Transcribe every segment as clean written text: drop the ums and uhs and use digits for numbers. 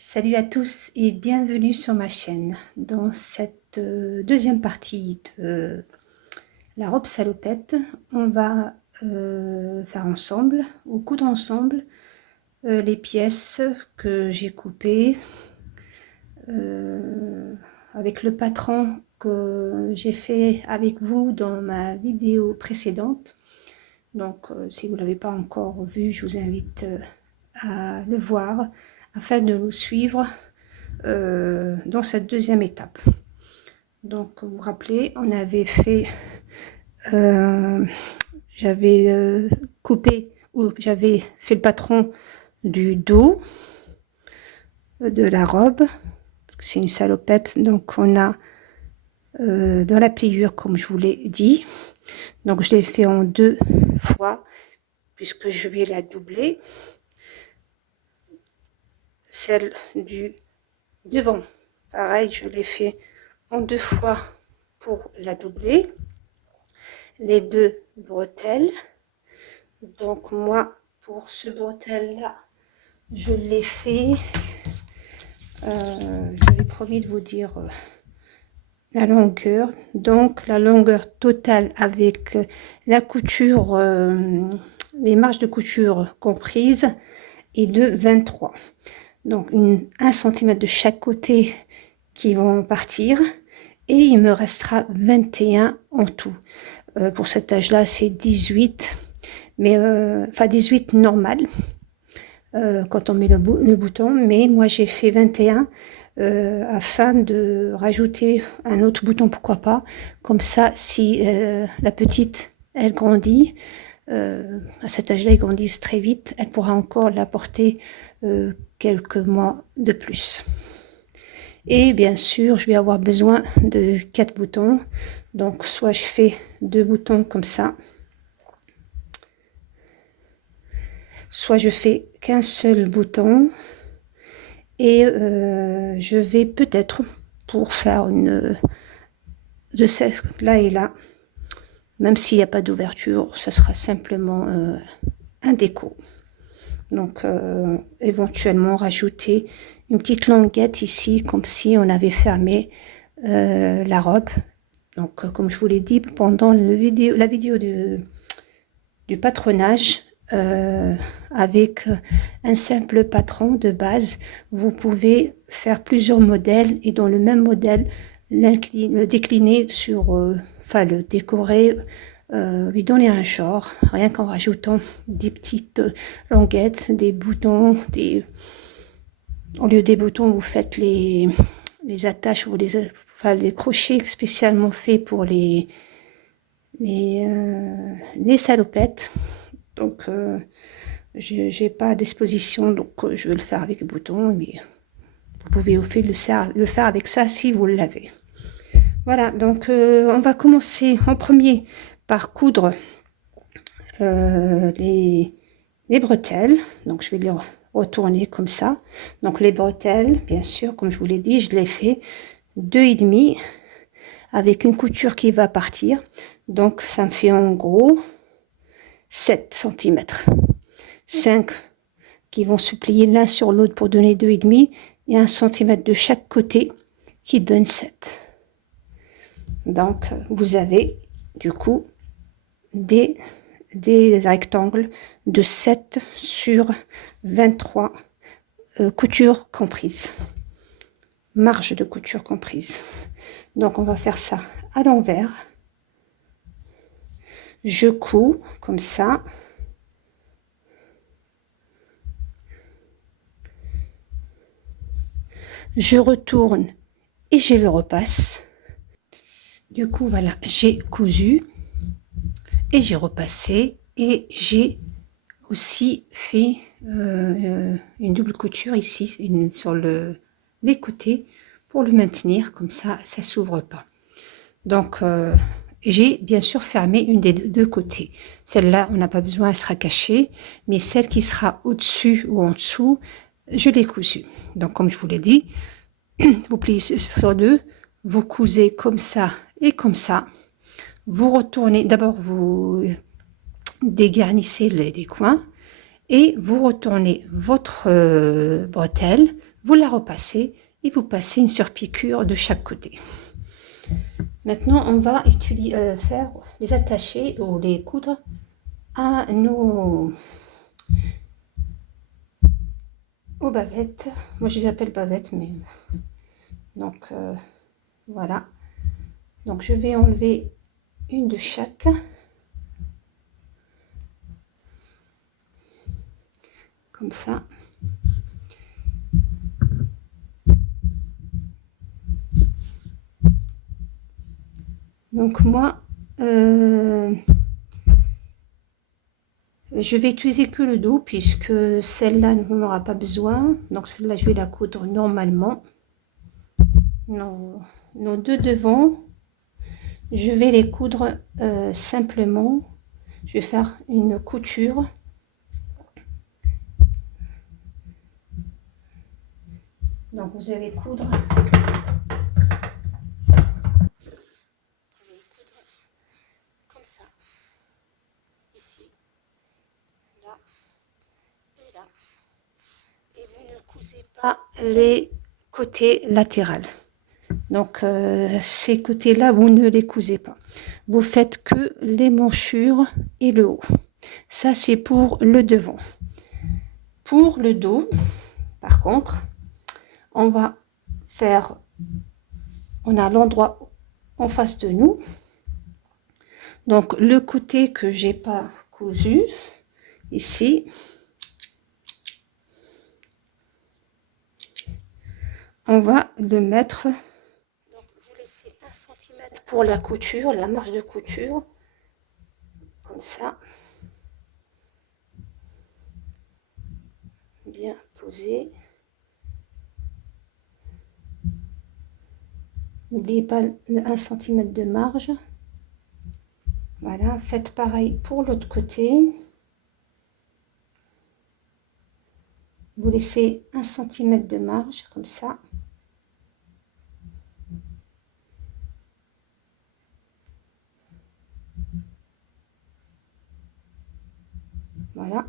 Salut à tous et bienvenue sur ma chaîne. Dans cette deuxième partie de la robe salopette, on va faire ensemble, ou coudre ensemble, les pièces que j'ai coupées avec le patron que j'ai fait avec vous dans ma vidéo précédente. Donc si vous ne l'avez pas encore vu, je vous invite à le voir afin de nous suivre dans cette deuxième étape. Donc vous vous rappelez, on avait fait j'avais coupé ou j'avais fait le patron du dos de la robe. C'est une salopette, donc on a dans la pliure comme je vous l'ai dit. Donc je l'ai fait en 2 fois puisque je vais la doubler. Celle du devant, pareil, je l'ai fait en 2 fois pour la doubler. Les 2 bretelles. Donc moi, pour ce bretelle là, je l'ai fait, j'avais promis de vous dire la longueur. Donc la longueur totale avec la couture, les marges de couture comprises est de 23. Donc 1 cm de chaque côté qui vont partir et il me restera 21 en tout. Pour cet âge là c'est 18, mais enfin 18 normal quand on met le bouton, mais moi j'ai fait 21 afin de rajouter un autre bouton, pourquoi pas, comme ça si la petite elle grandit, à cet âge là ils grandissent très vite, elle pourra encore la porter quelques mois de plus. Et bien sûr je vais avoir besoin de 4 boutons, donc soit je fais 2 boutons comme ça, soit je fais qu'un seul bouton, et je vais peut-être, pour faire une de cette là et là, même s'il n'y a pas d'ouverture, ça sera simplement un déco. Donc éventuellement rajouter une petite languette ici, comme si on avait fermé la robe. Donc comme je vous l'ai dit pendant la vidéo du patronage, avec un simple patron de base, vous pouvez faire plusieurs modèles et dans le même modèle le décliner sur, enfin le décorer, lui donner un genre, rien qu'en rajoutant des petites languettes, des boutons, au lieu des boutons vous faites les attaches ou les crochets spécialement faits pour les salopettes. Donc j'ai pas à disposition, donc je vais le faire avec le bouton, mais vous pouvez aussi le faire avec ça si vous l'avez. Voilà, donc on va commencer en premier par coudre les bretelles. Donc je vais les retourner comme ça. Donc les bretelles, bien sûr, comme je vous l'ai dit, je les fais 2,5 avec une couture qui va partir. Donc ça me fait en gros 7 cm. 5 qui vont se plier l'un sur l'autre pour donner 2,5 et 1 cm de chaque côté qui donne 7. Donc vous avez du coup des rectangles de 7 sur 23 coutures comprises, marge de couture comprise. Donc on va faire ça à l'envers. Je couds comme ça. Je retourne et je le repasse. Du coup, voilà, j'ai cousu et j'ai repassé et j'ai aussi fait une double couture ici, sur les côtés pour le maintenir, comme ça, ça s'ouvre pas. Donc, j'ai bien sûr fermé une des 2 côtés. Celle-là, on n'a pas besoin, elle sera cachée, mais celle qui sera au-dessus ou en dessous, je l'ai cousue. Donc, comme je vous l'ai dit, vous pliez sur 2, vous cousez comme ça et comme ça. Vous retournez, d'abord vous dégarnissez les coins et vous retournez votre bretelle, vous la repassez et vous passez une surpiqûre de chaque côté. Maintenant, on va faire les attacher ou les coudre à aux bavettes. Moi, je les appelle bavettes, mais donc voilà. Donc, je vais enlever une de chaque. Comme ça. Donc moi, je vais utiliser que le dos puisque celle-là n'en aura pas besoin. Donc celle-là, je vais la coudre normalement. Nos deux devants, je vais les coudre simplement. Je vais faire une couture. Donc vous allez coudre. Comme ça. Ici, là et là. Et vous ne cousez pas les côtés latéraux. Donc ces côtés-là, vous ne les cousez pas. Vous faites que les manchures et le haut. Ça, c'est pour le devant. Pour le dos, par contre, on va faire, on a l'endroit en face de nous. Donc le côté que j'ai pas cousu, ici, on va le mettre. Donc vous laissez 1 cm pour la couture, la marge de couture, comme ça, bien posé. N'oubliez pas le 1 cm de marge. Voilà, faites pareil pour l'autre côté. Vous laissez 1 cm de marge, comme ça. Voilà.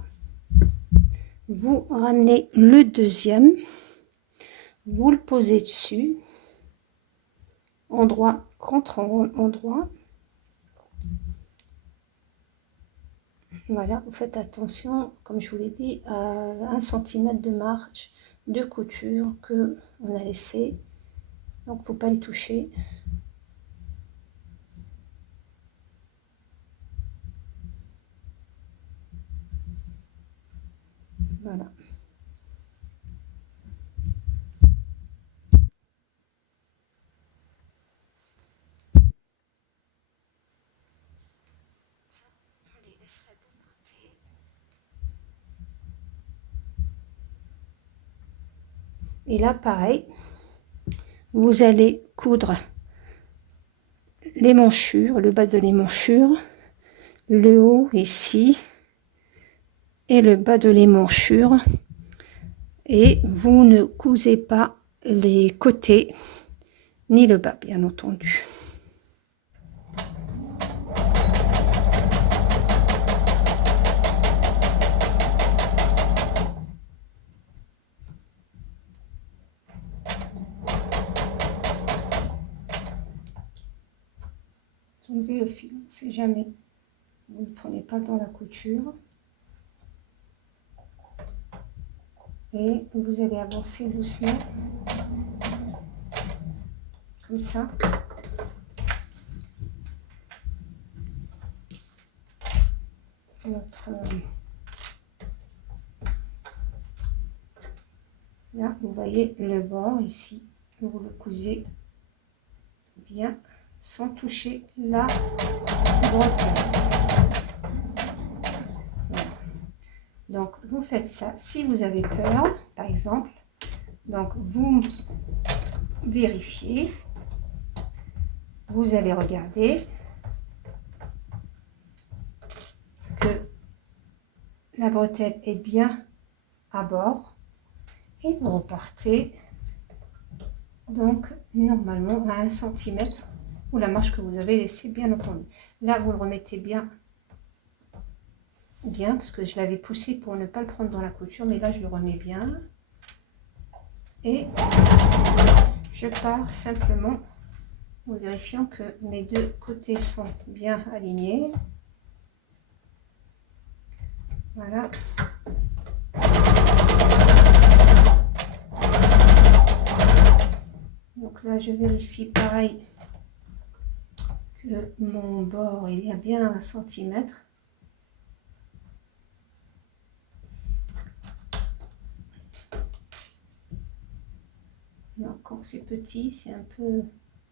Vous ramenez le deuxième. Vous le posez dessus. Endroit contre endroit. Voilà, vous faites attention, comme je vous l'ai dit, à 1 cm de marge de couture que on a laissé. Donc, il ne faut pas les toucher. Voilà. Et là, pareil, vous allez coudre les manchures, le bas de les manchures, le haut ici, et le bas de les manchures. Et vous ne cousez pas les côtés, ni le bas, bien entendu. Enlevez le fil, c'est jamais. Vous ne prenez pas dans la couture. Et vous allez avancer doucement. Comme ça. Là, vous voyez le bord ici. Vous le cousez bien sans toucher la bretelle. Voilà. Donc, vous faites ça. Si vous avez peur, par exemple, donc vous vérifiez. Vous allez regarder que la bretelle est bien à bord et vous repartez donc normalement à 1 cm ou la marge que vous avez laissée, bien entendu. Là, vous le remettez bien parce que je l'avais poussé pour ne pas le prendre dans la couture, mais là je le remets bien. et je pars simplement en vérifiant que mes deux côtés sont bien alignés. Voilà. Donc là, je vérifie pareil que mon bord il y a bien 1 centimètre. Donc quand c'est petit, c'est un peu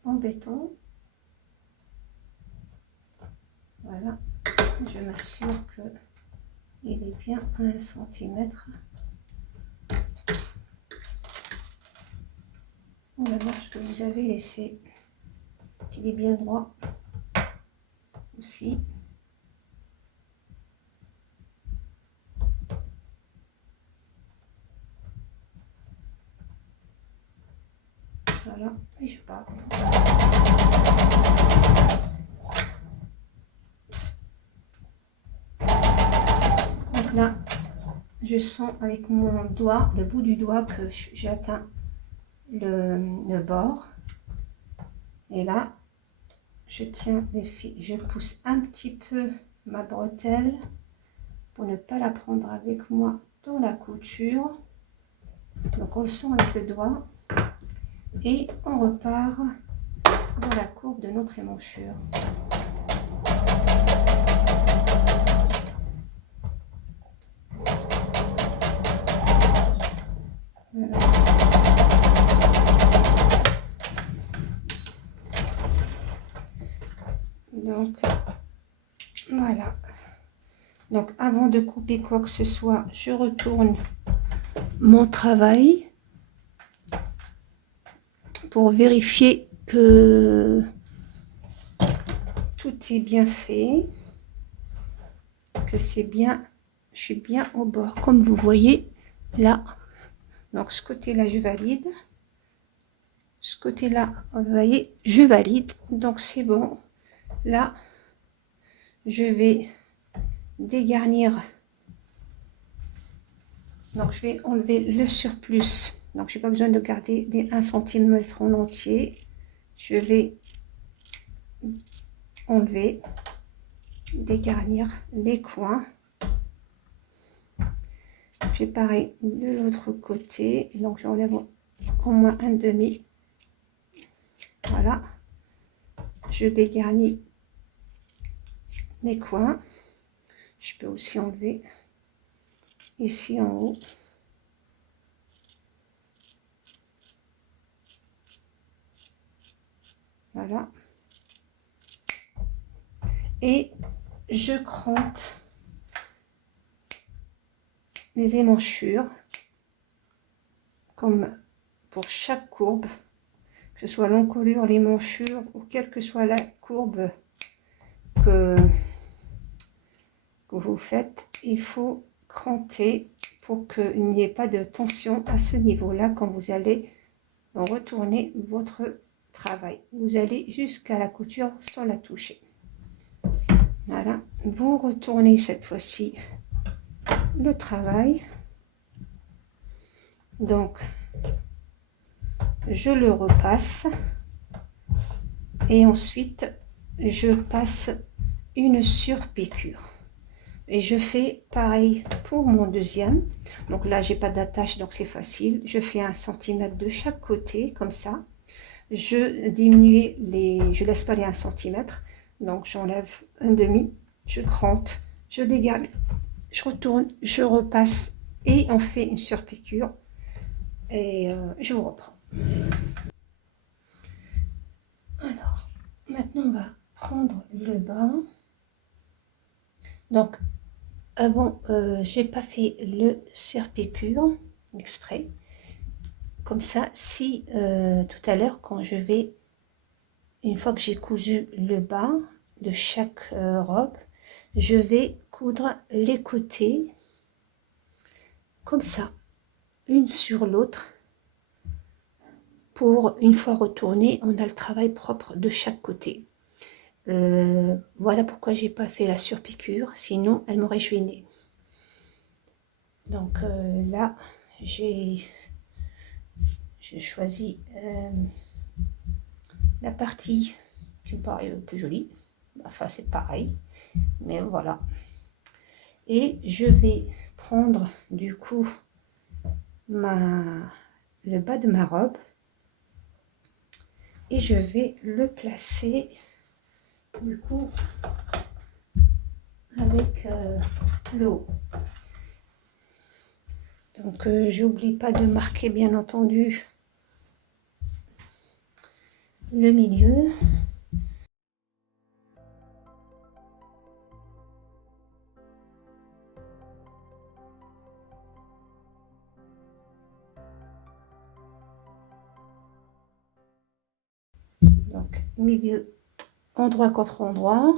embêtant. Voilà, je m'assure que il est bien 1 centimètre. On va voir ce que vous avez laissé, qu'il est bien droit aussi. Voilà, et je pars. Donc là, je sens avec mon doigt, le bout du doigt, que j'atteins le bord. Et là, je tiens les fils, je pousse un petit peu ma bretelle pour ne pas la prendre avec moi dans la couture. Donc on le sent avec le doigt et on repart dans la courbe de notre émanchure. Voilà. Donc voilà. Donc avant de couper quoi que ce soit, je retourne mon travail pour vérifier que tout est bien fait, que c'est bien, je suis bien au bord comme vous voyez là. Donc ce côté là je valide, ce côté là vous voyez je valide, donc c'est bon. Là je vais dégarnir, donc je vais enlever le surplus, donc j'ai pas besoin de garder les 1 centimètre en entier. Je vais enlever, dégarnir les coins. Je fais pareil de l'autre côté, donc j'enlève au moins un demi. Voilà, je dégarnis les coins. Je peux aussi enlever ici en haut. Voilà. Et je crante les émanchures comme pour chaque courbe, que ce soit l'encolure, l'émanchure ou quelle que soit la courbe que vous faites, il faut cranter pour qu'il n'y ait pas de tension à ce niveau-là quand vous allez retourner votre travail. Vous allez jusqu'à la couture sans la toucher. Voilà, vous retournez cette fois-ci le travail. Donc, je le repasse et ensuite je passe une surpiqûre. Et je fais pareil pour mon deuxième. Donc là, j'ai pas d'attache, donc c'est facile. Je fais 1 centimètre de chaque côté, comme ça. Je diminue je laisse pas les 1 centimètre. Donc j'enlève un demi, je crante, je dégage, je retourne, je repasse et on fait une surpiqûre. Et je vous reprends. Alors, maintenant on va prendre le bas. Donc, avant, j'ai pas fait le serre-piqûre exprès. Comme ça, si tout à l'heure, quand je vais, une fois que j'ai cousu le bas de chaque robe, je vais coudre les côtés comme ça, une sur l'autre. Pour une fois retourné, on a le travail propre de chaque côté. Voilà pourquoi j'ai pas fait la surpiqûre, sinon elle m'aurait gênée. Donc là, j'ai je choisis la partie qui me paraît le plus jolie. Enfin, c'est pareil, mais voilà. Et je vais prendre du coup le bas de ma robe et je vais le placer du coup avec le haut. Donc j'oublie pas de marquer bien entendu le milieu. Donc milieu, endroit contre endroit.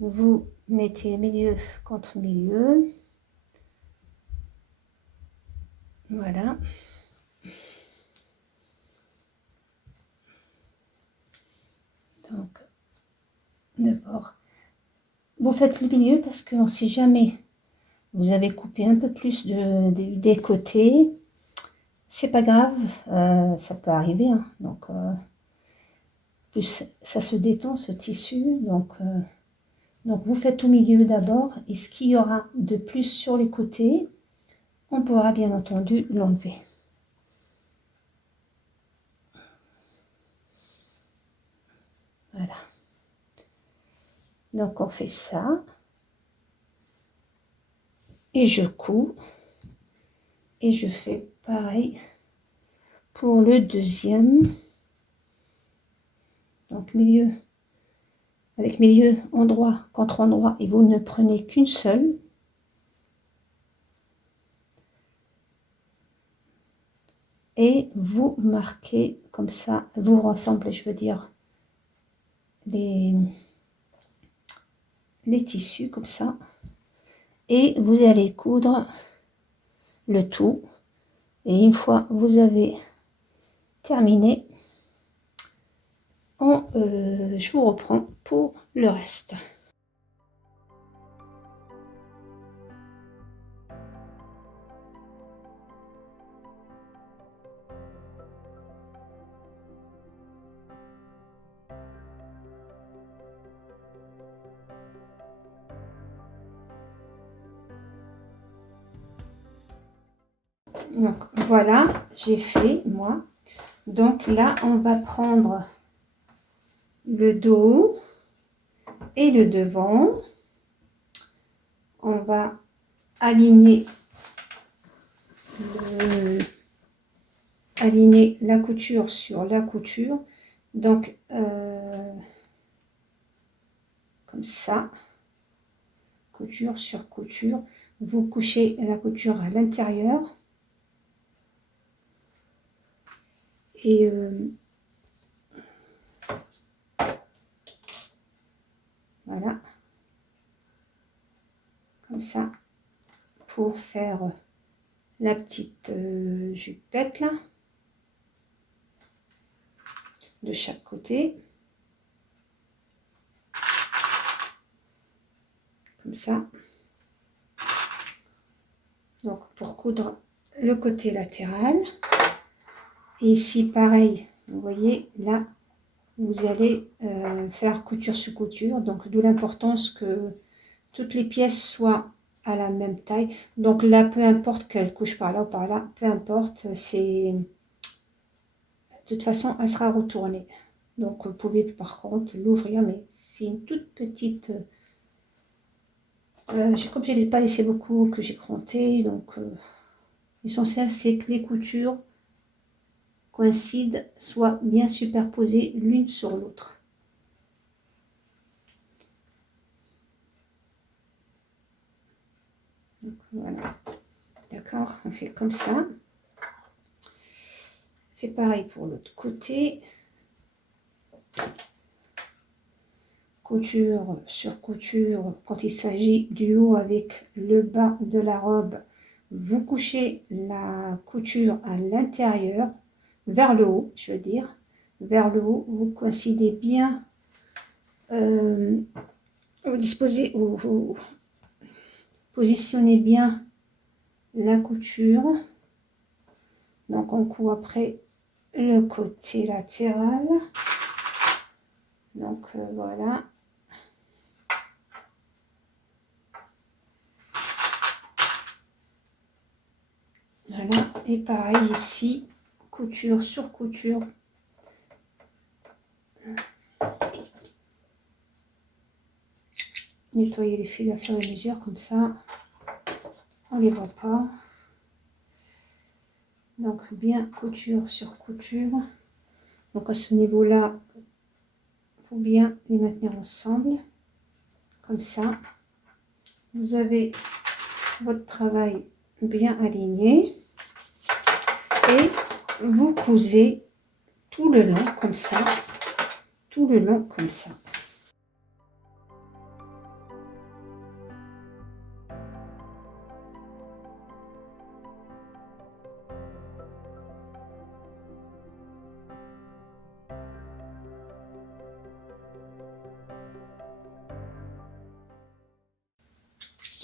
Vous mettez milieu contre milieu. Voilà. Donc, d'abord, vous faites le milieu parce que si jamais vous avez coupé un peu plus des côtés, c'est pas grave, ça peut arriver. Hein. Donc, plus ça se détend ce tissu. Donc, vous faites au milieu d'abord et ce qu'il y aura de plus sur les côtés, on pourra bien entendu l'enlever. Voilà. Donc on fait ça. Et je couds. Et je fais pareil pour le deuxième. Donc milieu, avec milieu endroit contre endroit, et vous ne prenez qu'une seule. Et vous marquez comme ça, vous rassemblez, je veux dire, les tissus comme ça. Et vous allez coudre le tout. Et une fois vous avez terminé, je vous reprends pour le reste. Donc voilà, j'ai fait moi. Donc là, on va prendre le dos et le devant. On va aligner la couture sur la couture. Donc comme ça, couture sur couture. Vous couchez la couture à l'intérieur. Et voilà, comme ça, pour faire la petite jupette là, de chaque côté, comme ça. Donc pour coudre le côté latéral, et ici pareil, vous voyez là, vous allez faire couture sur couture, donc d'où l'importance que toutes les pièces soient à la même taille. Donc là, peu importe qu'elle couche par là ou par là, peu importe, c'est de toute façon, elle sera retournée. Donc vous pouvez par contre l'ouvrir, mais c'est une toute petite. Comme je n'ai pas laissé beaucoup que j'ai compté, donc l'essentiel c'est que les coutures coïncident, soient bien superposées l'une sur l'autre. Voilà, d'accord, on fait comme ça. On fait pareil pour l'autre côté. Couture sur couture, quand il s'agit du haut avec le bas de la robe, vous couchez la couture à l'intérieur, vers le haut, je veux dire, vers le haut, vous coïncidez bien, vous positionnez bien la couture Donc on coud après le côté latéral. Donc voilà. Voilà, et pareil ici, couture sur couture. Nettoyer les fils à fur et à mesure, comme ça, on les voit pas. Donc bien couture sur couture. Donc à ce niveau-là, il faut bien les maintenir ensemble, comme ça. Vous avez votre travail bien aligné et vous cousez tout le long comme ça, tout le long comme ça.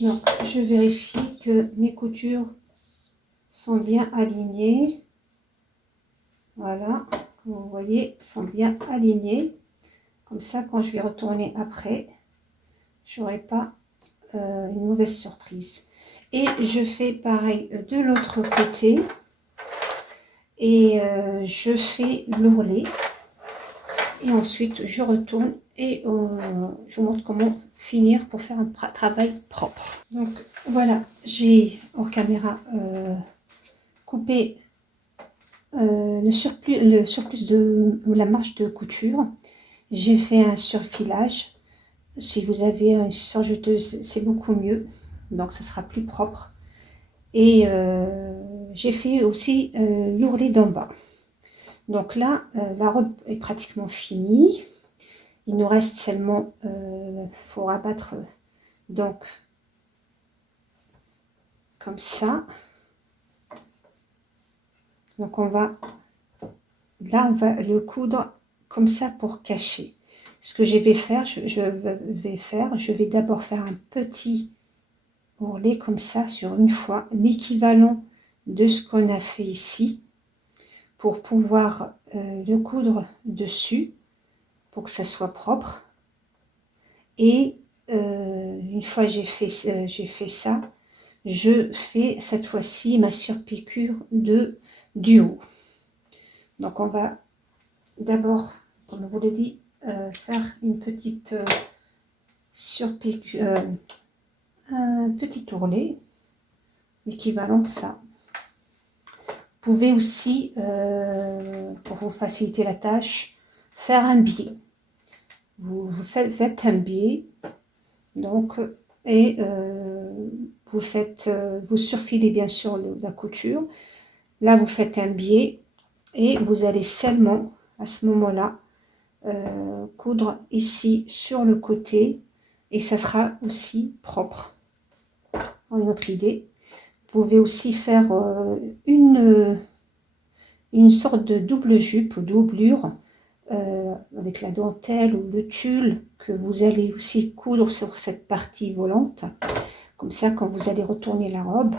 Donc je vérifie que mes coutures sont bien alignées. Voilà, vous voyez, sont bien alignées. Comme ça, quand je vais retourner après, je n'aurai pas une mauvaise surprise. Et je fais pareil de l'autre côté. Et je fais l'ourlet. Et ensuite, je retourne et je vous montre comment finir pour faire un travail propre. Donc voilà, j'ai hors caméra coupé le surplus de la marge de couture. J'ai fait un surfilage. Si vous avez une surjeteuse, c'est beaucoup mieux. Donc, ça sera plus propre. Et j'ai fait aussi l'ourlet d'en bas. Donc là, la robe est pratiquement finie. Il nous reste seulement, faut rabattre donc comme ça. Donc on va le coudre comme ça pour cacher. Ce que je vais faire, je vais d'abord faire un petit ourlet comme ça sur une fois, l'équivalent de ce qu'on a fait ici, pour pouvoir le coudre dessus, pour que ça soit propre. Et une fois j'ai fait ça, je fais cette fois-ci ma surpiqûre du haut. Donc on va d'abord, comme je vous l'ai dit, faire une petite surpiqûre, un petit ourlet, l'équivalent de ça. Vous pouvez aussi, pour vous faciliter la tâche, faire un biais. Vous faites un biais, donc, et vous surfilez bien sûr la couture. Là, vous faites un biais et vous allez seulement, à ce moment-là, coudre ici sur le côté et ça sera aussi propre. Une autre idée, vous pouvez aussi faire une sorte de double jupe ou doublure avec la dentelle ou le tulle que vous allez aussi coudre sur cette partie volante. Comme ça, quand vous allez retourner la robe,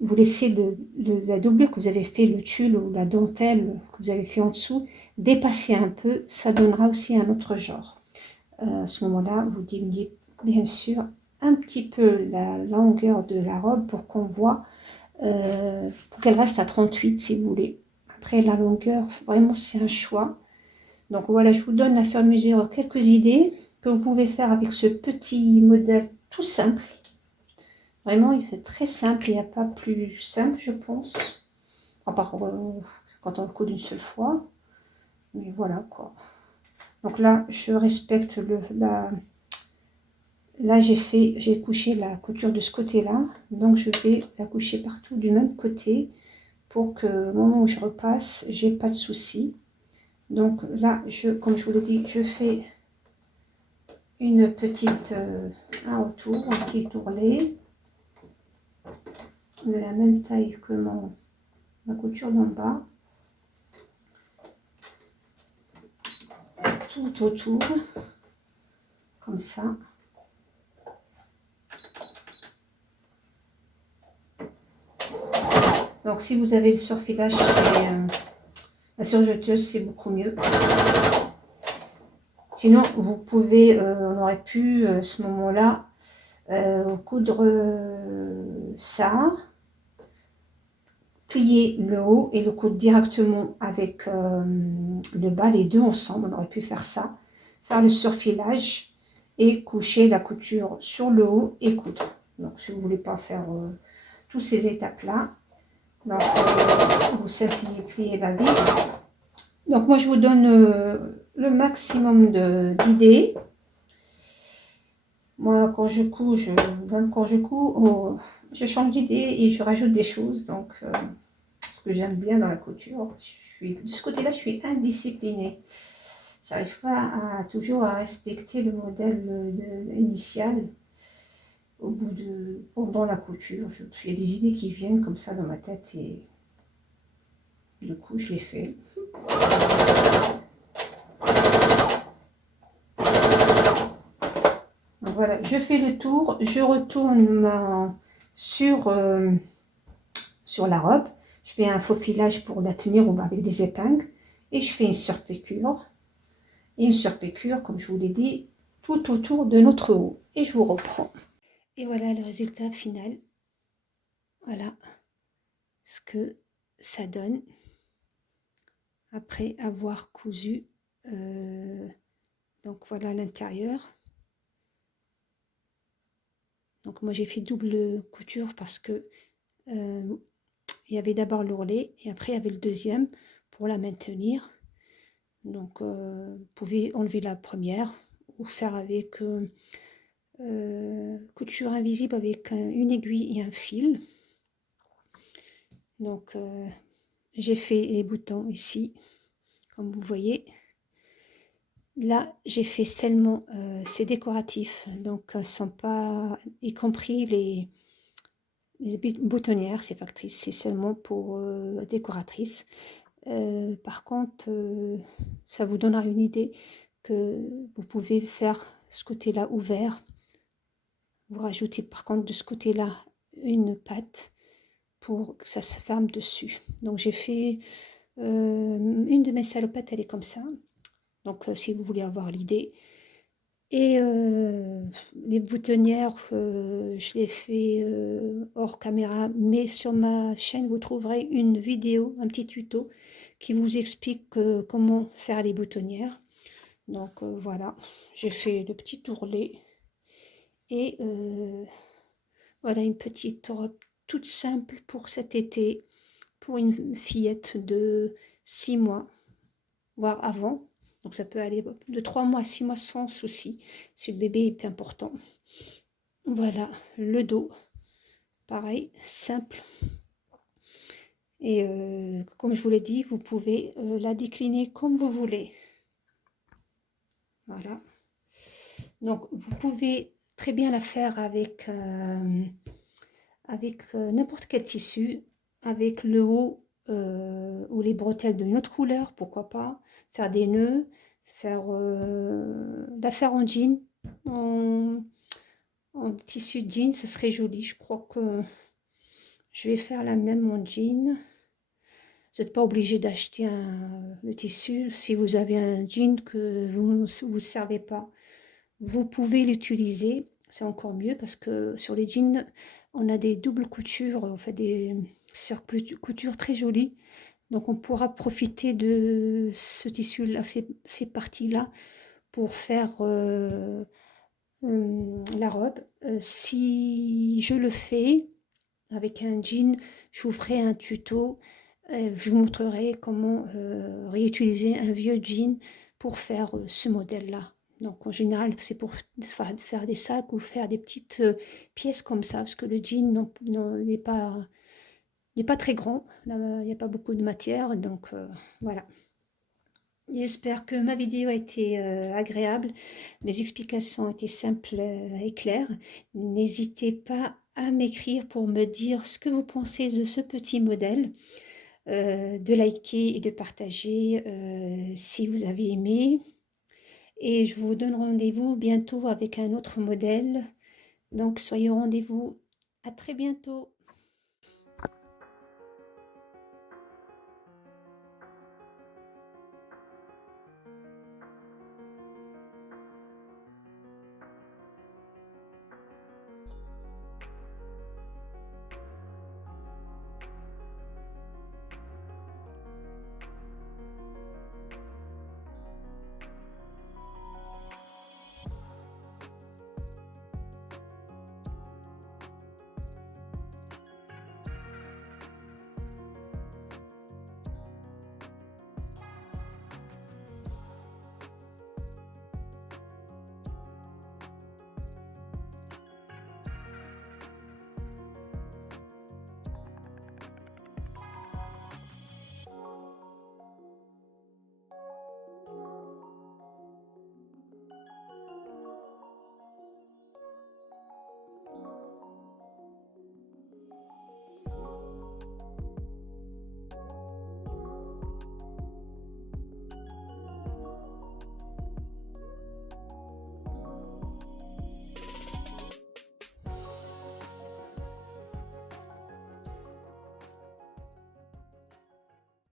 vous laissez la doublure que vous avez fait, le tulle ou la dentelle que vous avez fait en dessous, dépasser un peu, ça donnera aussi un autre genre. À ce moment-là, vous diminuez bien sûr un petit peu la longueur de la robe pour qu'on voit, pour qu'elle reste à 38 si vous voulez. Après la longueur, vraiment c'est un choix. Donc voilà, je vous donne à fur et à mesure quelques idées que vous pouvez faire avec ce petit modèle tout simple. Vraiment, il est très simple, il n'y a pas plus simple, je pense. À part quand on le coud d'une seule fois. Mais voilà quoi. Donc là, je respecte là, j'ai couché la couture de ce côté-là. Donc je vais la coucher partout du même côté pour que au moment où je repasse, j'ai pas de souci. Donc là, comme je vous l'ai dit, je fais une petite un retour, un petit ourlet de la même taille que ma couture d'en bas, tout autour, comme ça. Donc si vous avez le surfilage, la surjeteuse, c'est beaucoup mieux. Sinon, vous pouvez, on aurait pu, à ce moment-là, coudre ça, plier le haut et le coudre directement avec le bas, les deux ensemble. On aurait pu faire ça, faire le surfilage et coucher la couture sur le haut et coudre. Donc, si vous ne voulez pas faire toutes ces étapes-là, donc vous simplifiez la vie. Donc, moi, je vous donne le maximum d'idées. Moi, quand je couds, je change d'idée et je rajoute des choses. Donc, ce que j'aime bien dans la couture, de ce côté-là, je suis indisciplinée. J'arrive pas toujours à respecter le modèle initial pendant la couture. Il y a des idées qui viennent comme ça dans ma tête et du coup, je les fais. Voilà, je fais le tour, je retourne sur la robe, je fais un faux filage pour la tenir avec des épingles et je fais une surpiqûre. Et une surpiqûre, comme je vous l'ai dit, tout autour de notre haut. Et je vous reprends. Et voilà le résultat final. Voilà ce que ça donne après avoir cousu. Donc voilà l'intérieur. Donc moi j'ai fait double couture parce que il y avait d'abord l'ourlet et après il y avait le deuxième pour la maintenir. Donc vous pouvez enlever la première ou faire avec couture invisible avec une aiguille et un fil. Donc j'ai fait les boutons ici comme vous voyez. Là, j'ai fait seulement, c'est décoratif, donc sont pas, y compris les boutonnières, c'est factrice, c'est seulement pour décoratrice. Par contre, ça vous donnera une idée que vous pouvez faire ce côté-là ouvert. Vous rajoutez par contre de ce côté-là une patte pour que ça se ferme dessus. Donc j'ai fait une de mes salopettes, elle est comme ça. Donc si vous voulez avoir l'idée. Et les boutonnières, je les fais hors caméra, mais sur ma chaîne, vous trouverez une vidéo, un petit tuto qui vous explique comment faire les boutonnières. Donc voilà, j'ai fait le petit ourlet et voilà une petite robe toute simple pour cet été, pour une fillette de 6 mois, voire avant. Donc ça peut aller de 3 mois à 6 mois sans souci, si le bébé est important. Voilà, le dos, pareil, simple. Et comme je vous l'ai dit, vous pouvez la décliner comme vous voulez. Voilà. Donc vous pouvez très bien la faire avec, n'importe quel tissu, avec le haut ou les bretelles d'une autre couleur, pourquoi pas, faire des nœuds, la faire en jean, en tissu de jean, ça serait joli. Je crois que je vais faire la même en jean. Vous n'êtes pas obligé d'acheter le tissu. Si vous avez un jean que vous ne servez pas, vous pouvez l'utiliser. C'est encore mieux parce que sur les jeans, on a des doubles coutures, on fait des coutures très jolies. Donc on pourra profiter de ce tissu-là, ces parties-là, pour faire la robe. Si je le fais avec un jean, je vous ferai un tuto. Je vous montrerai comment réutiliser un vieux jean pour faire ce modèle-là. Donc en général, c'est pour faire des sacs ou faire des petites pièces comme ça, parce que le jean n'est pas très grand, il n'y a pas beaucoup de matière, donc voilà. J'espère que ma vidéo a été agréable, mes explications étaient simples et claires. N'hésitez pas à m'écrire pour me dire ce que vous pensez de ce petit modèle, de liker et de partager si vous avez aimé. Et je vous donne rendez-vous bientôt avec un autre modèle. Donc soyez au rendez-vous. À très bientôt.